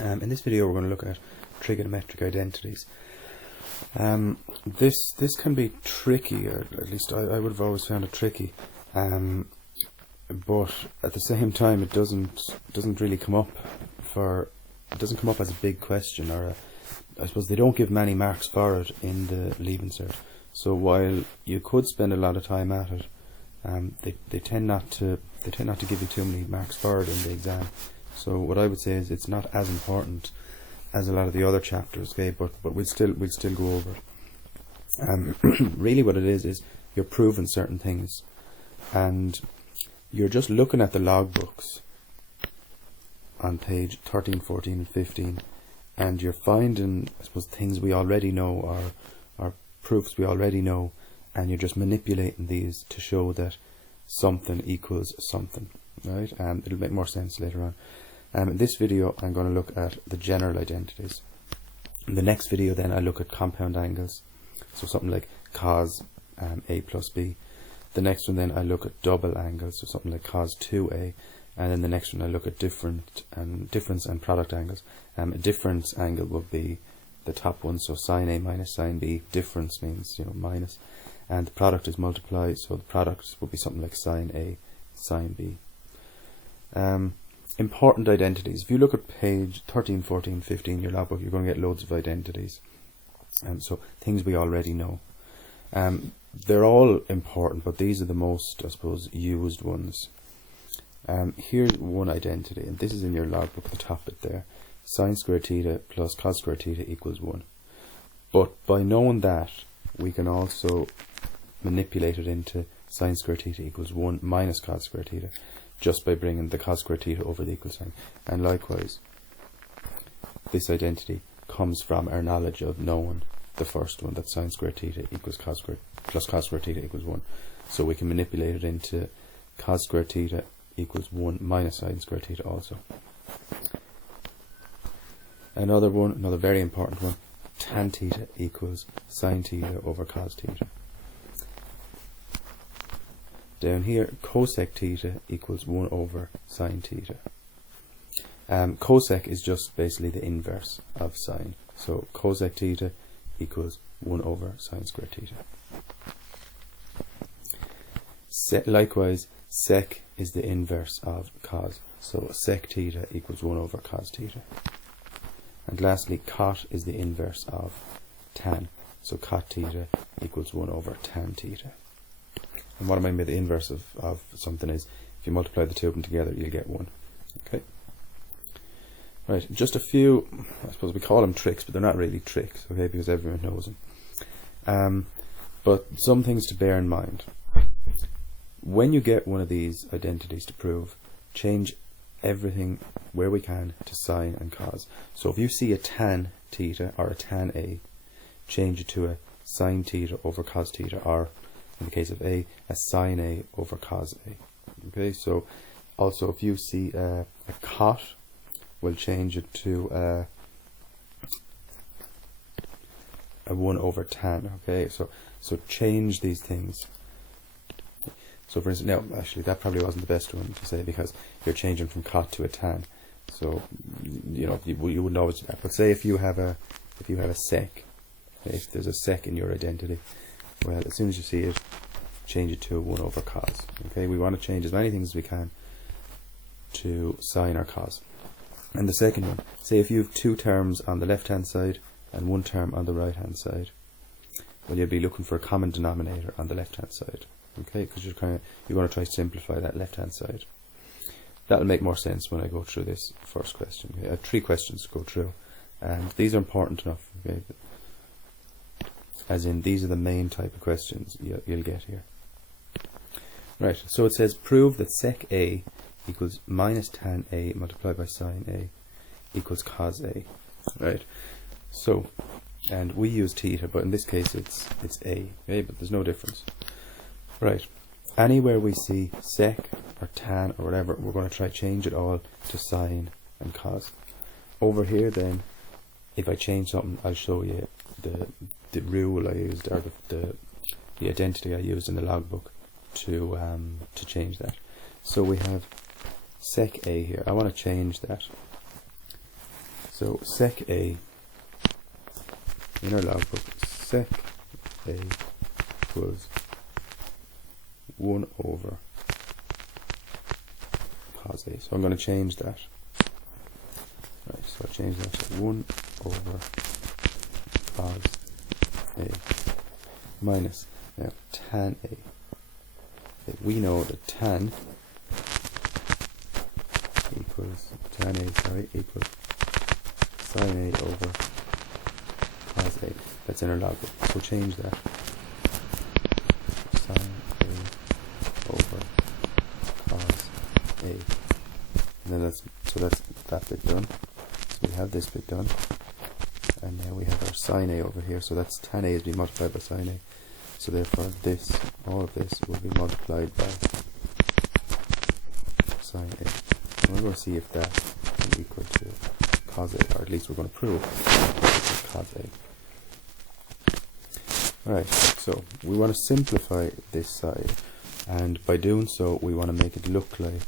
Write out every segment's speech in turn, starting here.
In this video we're going to look at trigonometric identities. This can be tricky, or at least I would have always found it tricky, but at the same time it doesn't really come up as a big question, or I suppose they don't give many marks for it in the Leaving Cert. So while you could spend a lot of time at it, they tend not to give you too many marks for it in the exam. So what I would say is it's not as important as a lot of the other chapters, okay, but we'll still go over it. Really what it is you're proving certain things, and you're just looking at the logbooks on page 13, 14 and 15, and you're finding, I suppose, things we already know, or proofs we already know, and you're just manipulating these to show that something equals something, right? It'll make more sense later on. In this video I'm going to look at the general identities. In the next video then I look at compound angles, so something like cos A plus B. The next one then I look at double angles, so something like cos 2A. And then the next one I look at difference and product angles. A difference angle will be the top one, so sin A minus sin B. Difference means, minus, and the product is multiply, so the product will be something like sin A sin B. Important identities. If you look at page 13, 14, 15, your logbook, you're going to get loads of identities. So things we already know. They're all important, but these are the most, I suppose, used ones. Here's one identity, and this is in your logbook, the top bit there. Sin squared theta plus cos squared theta equals 1. But by knowing that, we can also manipulate it into sin squared theta equals 1 minus cos squared theta, just by bringing the cos squared theta over the equal sign. And likewise, this identity comes from our knowledge of knowing the first one, that sin squared theta equals cos squared plus cos squared theta equals 1. So we can manipulate it into cos squared theta equals 1 minus sin squared theta also. Another very important one, tan theta equals sin theta over cos theta. Down here, cosec theta equals 1 over sin theta. Cosec is just basically the inverse of sine. So cosec theta equals 1 over sin squared theta. Likewise, sec is the inverse of cos. So sec theta equals 1 over cos theta. And lastly, cot is the inverse of tan. So cot theta equals 1 over tan theta. And what I mean by the inverse of something is, if you multiply the two of them together, you'll get 1. Okay. Right, just a few, I suppose we call them tricks, but they're not really tricks, okay, because everyone knows them. But some things to bear in mind. When you get one of these identities to prove, change everything where we can to sine and cos. So if you see a tan theta or a tan A, change it to a sine theta over cos theta, or in the case of A sine A over cos A. Okay, so also if you see a cot, we'll change it to a 1 over tan. Okay, so change these things. So for instance, now actually that probably wasn't the best one to say, because you're changing from cot to a tan. So you wouldn't always do that. But say if you have a sec, if there's a sec in your identity, well, as soon as you see it, change it to 1 over cos. Okay, we want to change as many things as we can to sine or cos. And the second one, say if you have 2 terms on the left hand side and 1 term on the right hand side, well, you'll be looking for a common denominator on the left hand side. Okay, because you're going to try to simplify that left hand side. That'll make more sense when I go through this first question. Okay? I have 3 questions to go through, and these are important enough. Okay? As in, these are the main type of questions you'll get here. Right, so it says prove that sec A equals minus tan A multiplied by sine A equals cos A. Right, so, and we use theta, but in this case it's A, okay, but there's no difference. Right, anywhere we see sec or tan or whatever, we're going to try change it all to sine and cos. Over here then, if I change something, I'll show you the rule I used, or the identity I used in the logbook to change that. So we have sec A here. I want to change that. So sec A, in our logbook, sec A equals 1 over cos A. So I'm going to change that. Right, so I change that to 1 over cos A minus, now, tan A. Okay, we know that tan A, equals sin A over cos A. That's in our logbook. So change that. Sin A over cos A. And then that's that bit done. So we have this bit done. And now we have our sin A over here. So that's tan A is being multiplied by sin A. So therefore this, all of this will be multiplied by sin A. And we're going to see if that is equal to cos A, or at least we're going to prove cos A. Alright, so we want to simplify this side, and by doing so we want to make it look like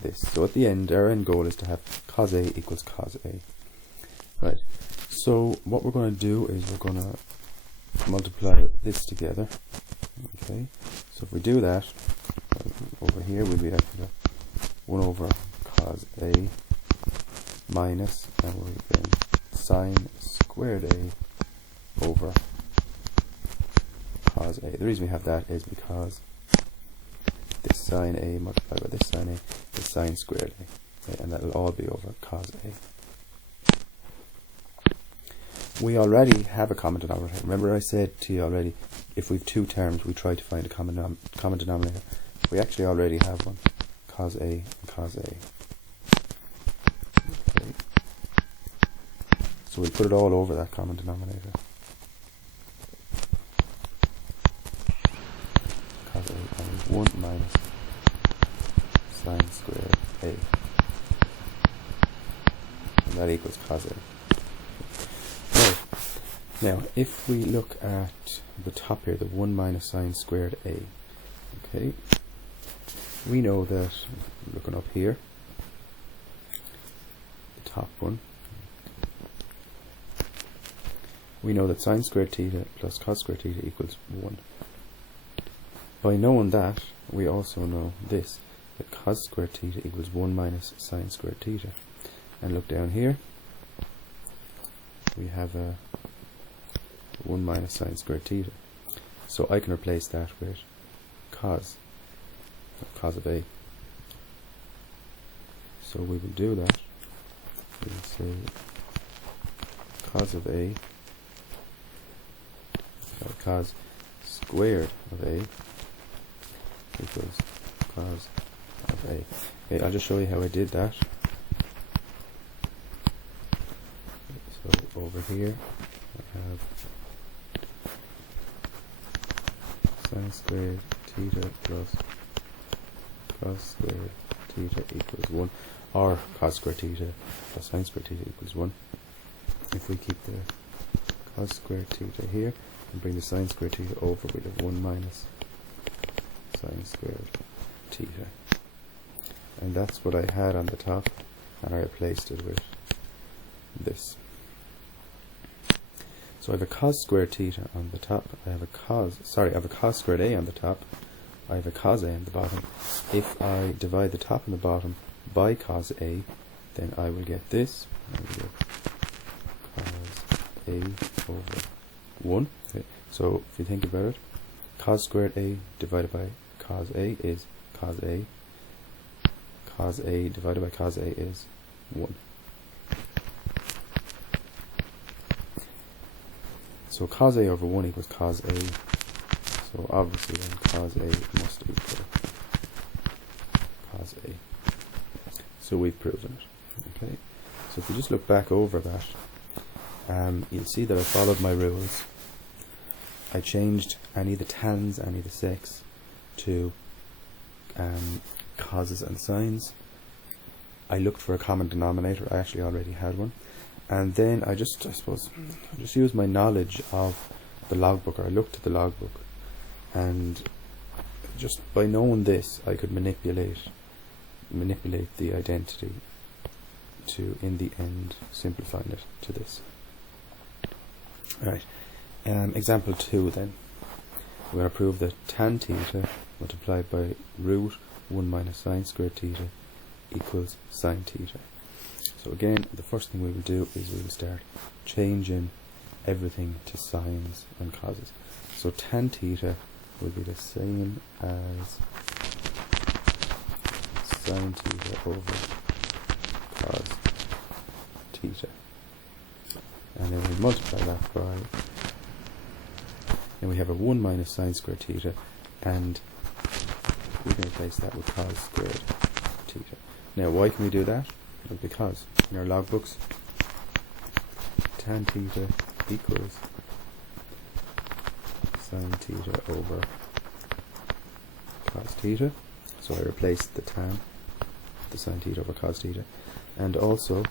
this. So at the end, our end goal is to have cos A equals cos A. Right, so what we're going to do is we're going to multiply this together. Okay, so if we do that, over here we'll be left with 1 over cos A minus, and we'll bring sine squared A over cos A. The reason we have that is because this sine A multiplied by this sine A is sine squared A, okay, and that will all be over cos A. We already have a common denominator. Remember I said to you already, if we have two terms, we try to find a common denominator. We actually already have one, cos A and cos A. Okay. So we put it all over that common denominator. Cos A times 1 minus sine squared A. And that equals cos A. Now, if we look at the top here, the 1 minus sine squared A, okay, we know that, looking up here, the top one, we know that sine squared theta plus cos squared theta equals 1. By knowing that, we also know this, that cos squared theta equals 1 minus sine squared theta. And look down here, we have a 1 minus sine squared theta. So I can replace that with cos of A. So we will do that. We will say cos of A, cos squared of A equals cos of A. Okay, I'll just show you how I did that. So over here I have sine squared theta plus cos squared theta equals 1, or cos squared theta plus sine squared theta equals 1. If we keep the cos squared theta here and bring the sine squared theta over, we have 1 minus sine squared theta. And that's what I had on the top, and I replaced it with this. So I have a cos squared theta on the top, I have a cos squared A on the top, I have a cos A on the bottom. If I divide the top and the bottom by cos A, then I will get this. I will get cos A over 1. Okay. So if you think about it, cos squared A divided by cos A is cos A. Cos A divided by cos A is 1. So cos A over 1 equals cos A. So obviously then cos A must equal cos A. So we've proven it. Okay. So if we just look back over that, you'll see that I followed my rules. I changed any of the tans, any of the secs to causes and sines. I looked for a common denominator. I actually already had one. And then I just used my knowledge of the logbook, or I looked at the logbook, and just by knowing this, I could manipulate the identity to, in the end, simplifying it to this. Alright, example 2 then. We're going to prove that tan theta multiplied by root 1 minus sine squared theta equals sine theta. So again, the first thing we will do is we will start changing everything to sines and causes. So tan theta will be the same as sine theta over cos theta. And then we multiply that by, then we have a 1 minus sine squared theta, and we can replace that with cos squared theta. Now why can we do that? Well, because in our logbooks tan theta equals sine theta over cos theta. So I replace the tan, the sine theta over cos theta, and also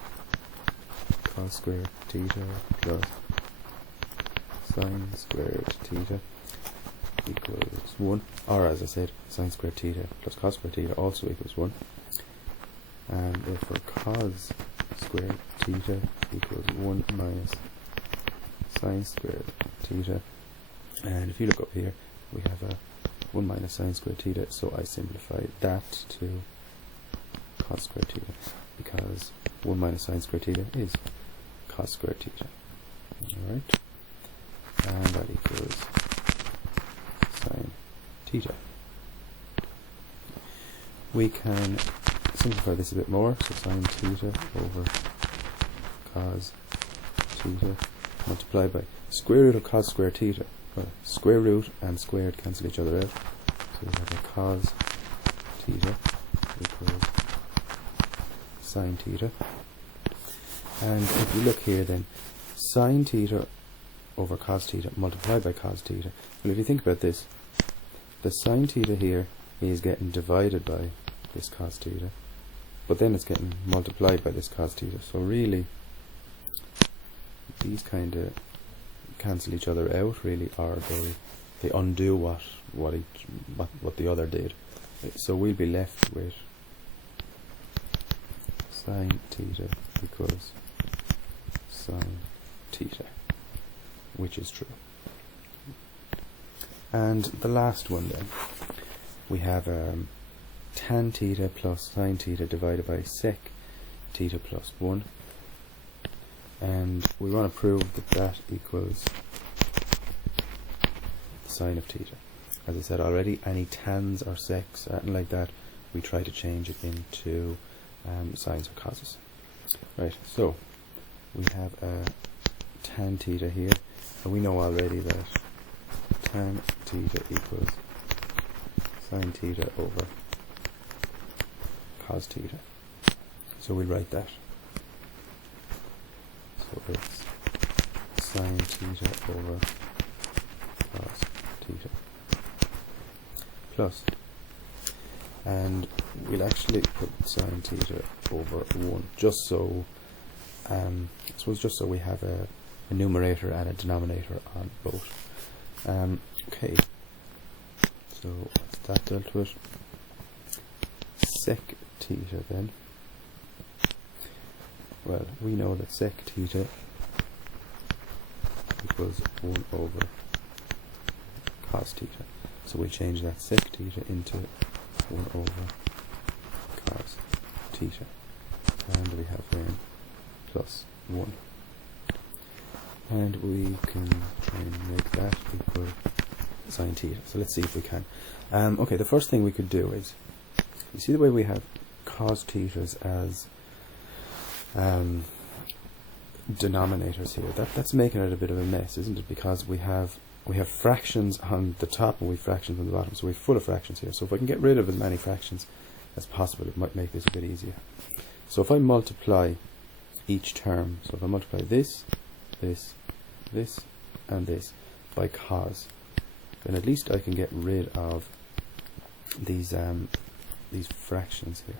cos squared theta plus sine squared theta equals 1, or as I said, sine squared theta plus cos squared theta also equals 1. And therefore cos squared theta equals 1 minus sine squared theta. And if you look up here, we have a 1 minus sine squared theta, so I simplify that to cos squared theta, because 1 minus sine squared theta is cos squared theta. Alright, and that equals sine theta. We can simplify this a bit more, so sine theta over cos theta multiplied by square root of cos squared theta. Well, square root and squared cancel each other out, so we have a cos theta equals sine theta. And if you look here then, sine theta over cos theta multiplied by cos theta. Well, if you think about this, the sine theta here is getting divided by this cos theta, but then it's getting multiplied by this cos theta. So really, these kind of cancel each other out, really, or they undo what the other did. So we'll be left with sine theta equals sine theta, which is true. And the last one then, we have tan theta plus sine theta divided by sec theta plus 1, and we want to prove that that equals the sine of theta. As I said already, any tans or secs, anything like that, we try to change it into sines or causes. Right, so we have tan theta here, and we know already that tan theta equals sine theta over cos theta. So we'll write that. So it's sine theta over cos theta plus, and we'll actually put sine theta over 1 just so I suppose just so we have a numerator and a denominator on both. Okay, so what's that dealt with? Sec theta then. Well, we know that sec theta equals 1 over cos theta. So we change that sec theta into 1 over cos theta. And we have then plus 1. And we can try and make that equal sine theta. So let's see if we can. Okay, the first thing we could do is, you see the way we have cos thetas as denominators here. That's making it a bit of a mess, isn't it? Because we have fractions on the top and we have fractions on the bottom. So we're full of fractions here. So if I can get rid of as many fractions as possible, it might make this a bit easier. So if I multiply each term, so if I multiply this, this, this, and this by cos, then at least I can get rid of these fractions here.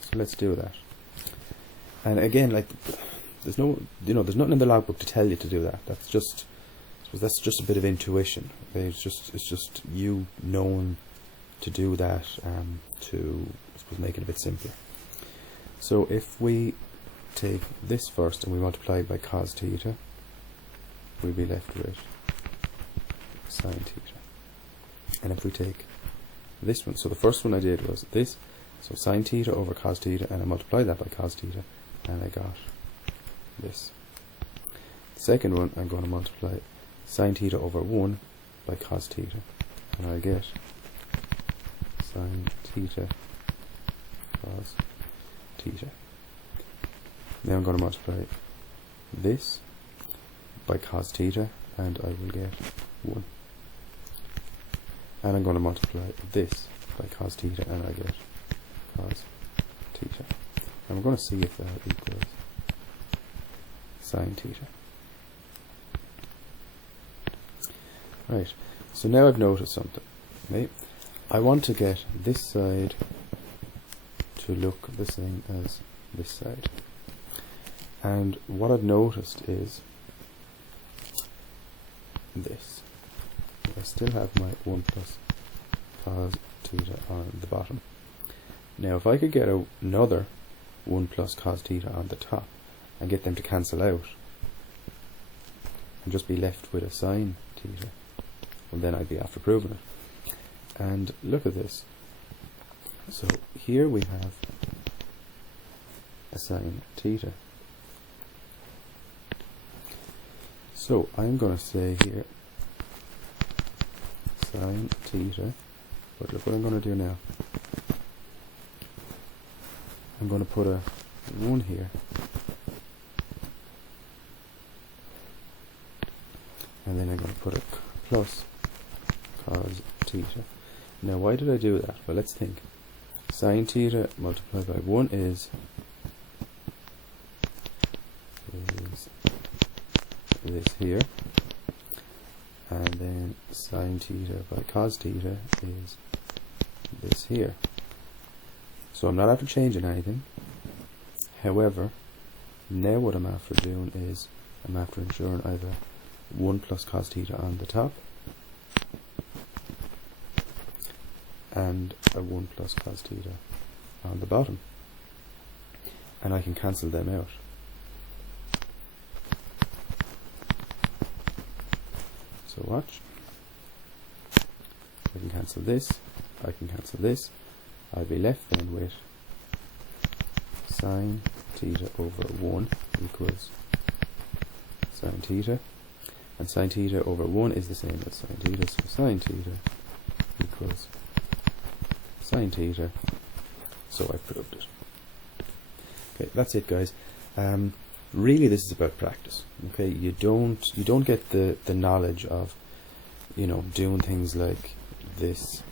So let's do that. And again, like, there's nothing in the logbook to tell you to do that. That's just a bit of intuition. It's just you knowing to do that to, I suppose, make it a bit simpler. So if we take this first and we multiply it by cos theta, we'll be left with sine theta. And if we take this one, so the first one I did was this, so sine theta over cos theta, and I multiplied that by cos theta, and I got this. The second one, I'm going to multiply sine theta over 1 by cos theta, and I get sine theta cos theta. Now I'm going to multiply this by cos theta, and I will get 1. And I'm going to multiply this by cos theta, and I get cos theta. And we're going to see if that equals sine theta. Right, so now I've noticed something. Okay? I want to get this side to look the same as this side. And what I've noticed is this. I still have my 1 plus cos theta on the bottom. Now if I could get another 1 plus cos theta on the top and get them to cancel out and just be left with a sine theta, well, then I'd be after proving it. And look at this. So here we have a sine theta. So I'm going to say here sine theta, but look what I'm going to do now. I'm going to put a 1 here, and then I'm going to put a plus cos theta. Now why did I do that? Well, let's think. Sine theta multiplied by 1 is this here, and then sine theta by cos theta is this here. So I'm not after changing anything. However, now what I'm after doing is I'm after ensuring I have a 1 plus cos theta on the top and a 1 plus cos theta on the bottom, and I can cancel them out. So watch. I can cancel this, I can cancel this. I'll be left then with sine theta over 1 equals sine theta, and sine theta over 1 is the same as sine theta, so sine theta equals sine theta. So I proved it. Okay, that's it, guys. Really, this is about practice. Okay, you don't get the knowledge of, you know, doing things like this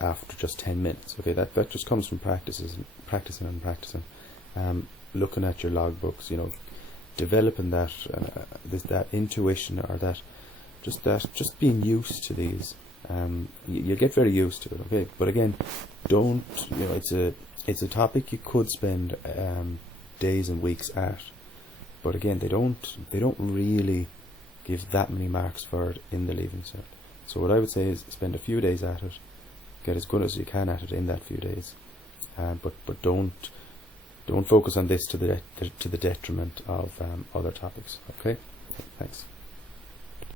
after just 10 minutes. Okay, that just comes from practicing, looking at your logbooks, you know, developing that that intuition, or that just being used to these. You get very used to it. Okay, but again, don't, you know, it's a topic you could spend days and weeks at, but again, they don't really give that many marks for it in the Leaving Cert. So what I would say is spend a few days at it, get as good as you can at it in that few days, but don't focus on this to the detriment of other topics. Okay, thanks.